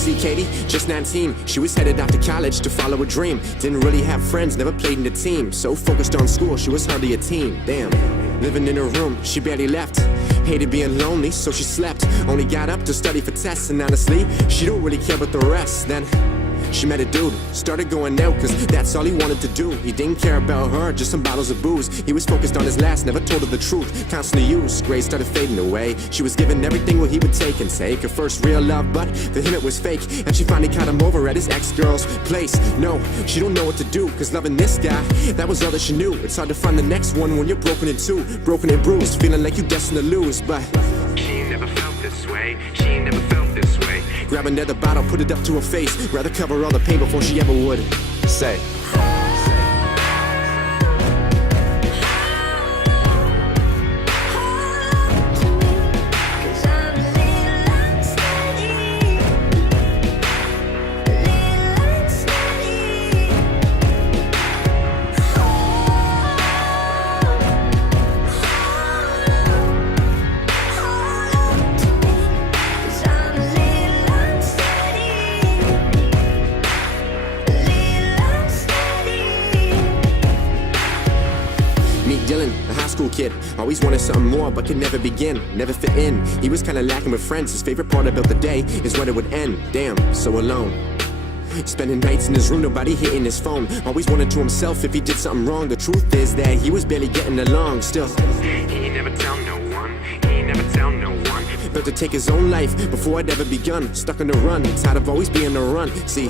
See Katie, just 19, she was headed off to college to follow a dream. Didn't really have friends, never played in a team. So focused on school, she was hardly a teen. Damn, living in her room, she barely left. Hated being lonely, so she slept. Only got up to study for tests, and honestly, she don't really care about the rest. Then she met a dude, started going out, cause that's all he wanted to do. He didn't care about her, just some bottles of booze. He was focused on his last, never told her the truth. Constantly used, grades started fading away. She was given everything what he would take and take. Her first real love, but for him it was fake. And she finally caught him over at his ex-girl's place. No, she don't know what to do, cause loving this guy, that was all that she knew. It's hard to find the next one when you're broken in two. Broken and bruised, feeling like you're destined to lose. But she never felt this way, she never felt this way. Grab another bottle, put it up to her face. Rather cover all the pain before she ever would say. Dylan, a high school kid, always wanted something more but could never begin, never fit in. He was kinda lacking with friends. His favorite part about the day is when it would end. Damn, so alone. Spending nights in his room, nobody hitting his phone. Always wondered to himself if he did something wrong. The truth is that he was barely getting along. Still, he never tell no one, he never tell no one. But to take his own life before it ever begun. Stuck on the run, tired of always being the run. See,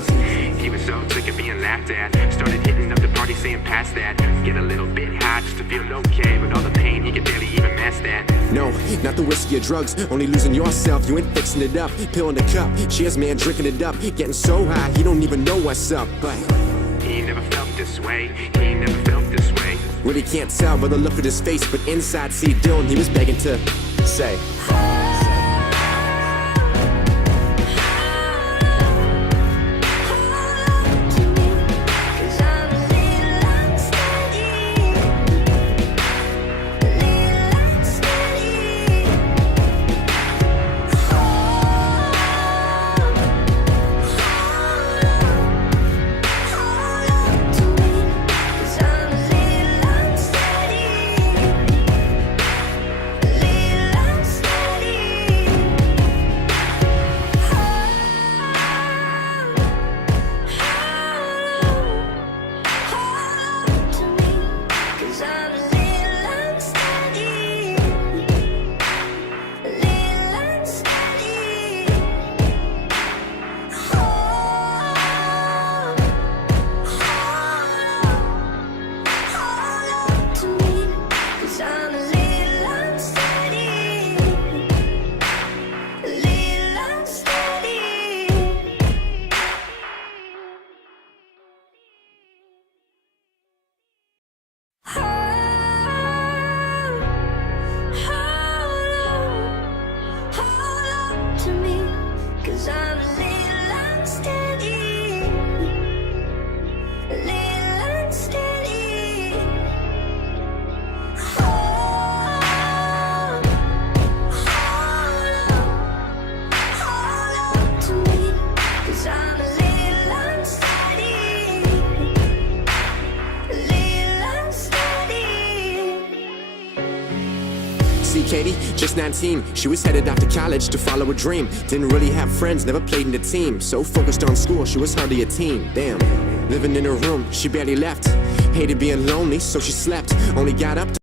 he was so sick of being laughed at. Started hitting up the party saying past that. Get a little bit high just to feel okay. With all the pain, he could barely even mask that. No, not the whiskey or drugs. Only losing yourself, you ain't fixing it up. Pill in the cup, cheers man, drinking it up. Getting so high, he don't even know what's up. But he never felt this way, he never felt this way. Really can't tell by the look of his face, but inside, see Dylan, he was begging to say. See Katie, just 19, she was headed off to college to follow a dream. Didn't really have friends, never played in a team. So focused on school, she was hardly a teen. Damn, living in her room, she barely left. Hated being lonely, so she slept. Only got up to